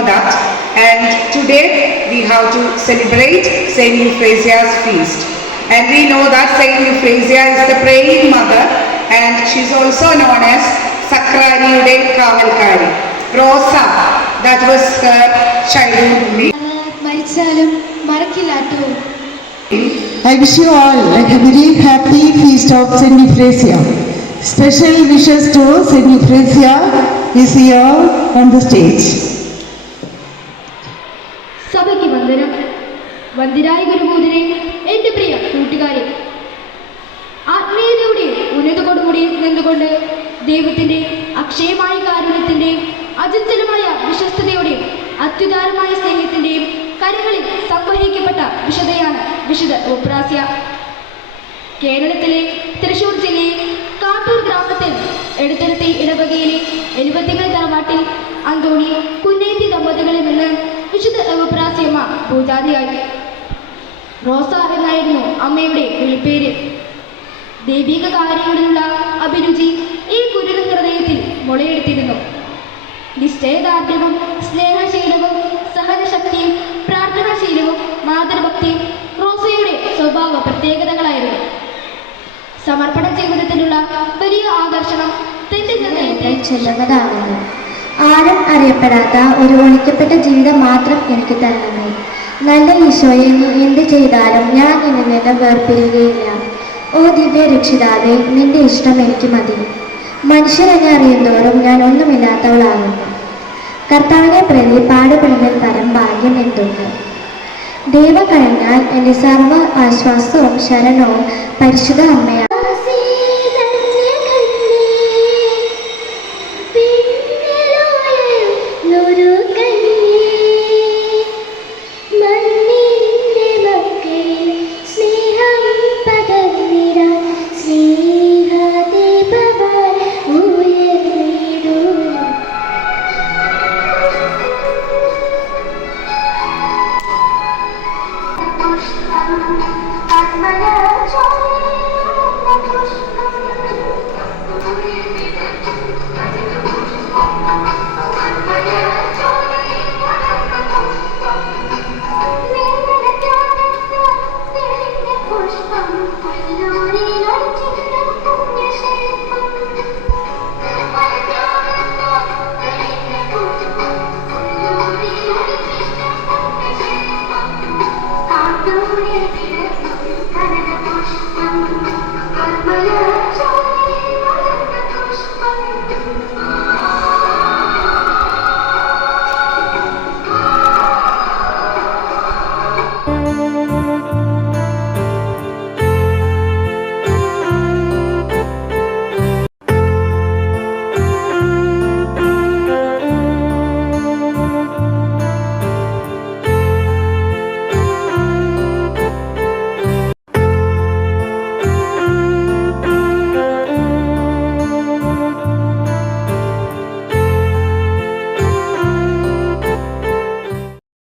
know that. And today we have to celebrate Saint Euphrasia's feast. And we know that Saint Euphrasia is the praying mother, and she is also known as Sakrariude Kavalkari. Rosa, that was her childhood name. I wish you all a very happy feast of Saint Euphrasia. Special wishes to Saint Euphrasia is here on the stage. സഭയ്ക്ക് വന്ദനം. വന്ദനായ ഗുരുബോധനെ, എൻ്റെ പ്രിയ കൂട്ടുകാരെ, ആത്മീയതയുടെ ഉന്നത കൊടുമുടി നിന്നുകൊണ്ട് ദൈവത്തിൻ്റെ അക്ഷയമായ കാരുണ്യത്തിൻ്റെയും അചഞ്ചലമായ വിശ്വസ്തതയുടെയും അത്യുദാരമായ സ്നേഹത്തിൻ്റെയും കരങ്ങളിൽ സംവഹിക്കപ്പെട്ട വിശുദ്ധയാണ് വിശുദ്ധ എവുപ്രാസ്യ. കേരളത്തിലെ തൃശ്ശൂർ ജില്ലയിൽ കാട്ടൂർ ഗ്രാമത്തിൽ എടത്തുരുത്തി ഇടവകയിലെ എലുവത്തിങ്കൽ തറവാട്ടിൽ അന്തോണി കുന്നേറ്റി ദമ്പതികളിൽ നിന്ന് വിശുദ്ധ എവുപ്രാസ്യമ്മ പൂജാരിയായി. റോസ എന്നായിരുന്നു അമ്മയുടെ വിളിപ്പേര്. ദൈവിക കാര്യങ്ങളിലുള്ള അഭിരുചി ഈ കുരുന്ന ഹൃദയത്തിൽ മുളയെടുത്തിരുന്നു. നിശ്ചയദാർഢ്യവും സ്നേഹശീലവും സഹനശക്തിയും പ്രാർത്ഥനാശീലവും മാതൃഭക്തിയും റോസയുടെ സ്വഭാവ പ്രത്യേകതകളായിരുന്നു. സമർപ്പണ ജീവിതത്തിലുള്ള വലിയ ആകർഷണം തന്റെ ഹൃദയത്തിൽ ചെല്ലുന്നതാകുന്നു. ആരും അറിയപ്പെടാത്ത ഒരു ഒളിക്കപ്പെട്ട ജീവിതം മാത്രം എനിക്ക് തരണമേ. നല്ല ഈശോയെ, നീ എന്ത് ചെയ്താലും ഞാൻ നിന്നിൽ നിന്ന് വേർപിരിയുകയില്ല. ഓ ദിവ്യ രക്ഷിതാവേ, നിന്റെ ഇഷ്ടം എനിക്ക് മതി. മനുഷ്യരെന്നെ അറിയുന്തോറും ഞാൻ ഒന്നുമില്ലാത്തവളാകുന്നു. കർത്താവിനെ പ്രതി പാടുപെടുന്നതിൽ പരം ഭാഗ്യം എന്തുണ്ട്? ദൈവം കഴിഞ്ഞാൽ എൻ്റെ സർവ്വ ആശ്വാസവും ശരണവും പരിശുദ്ധ അമ്മയാണ്.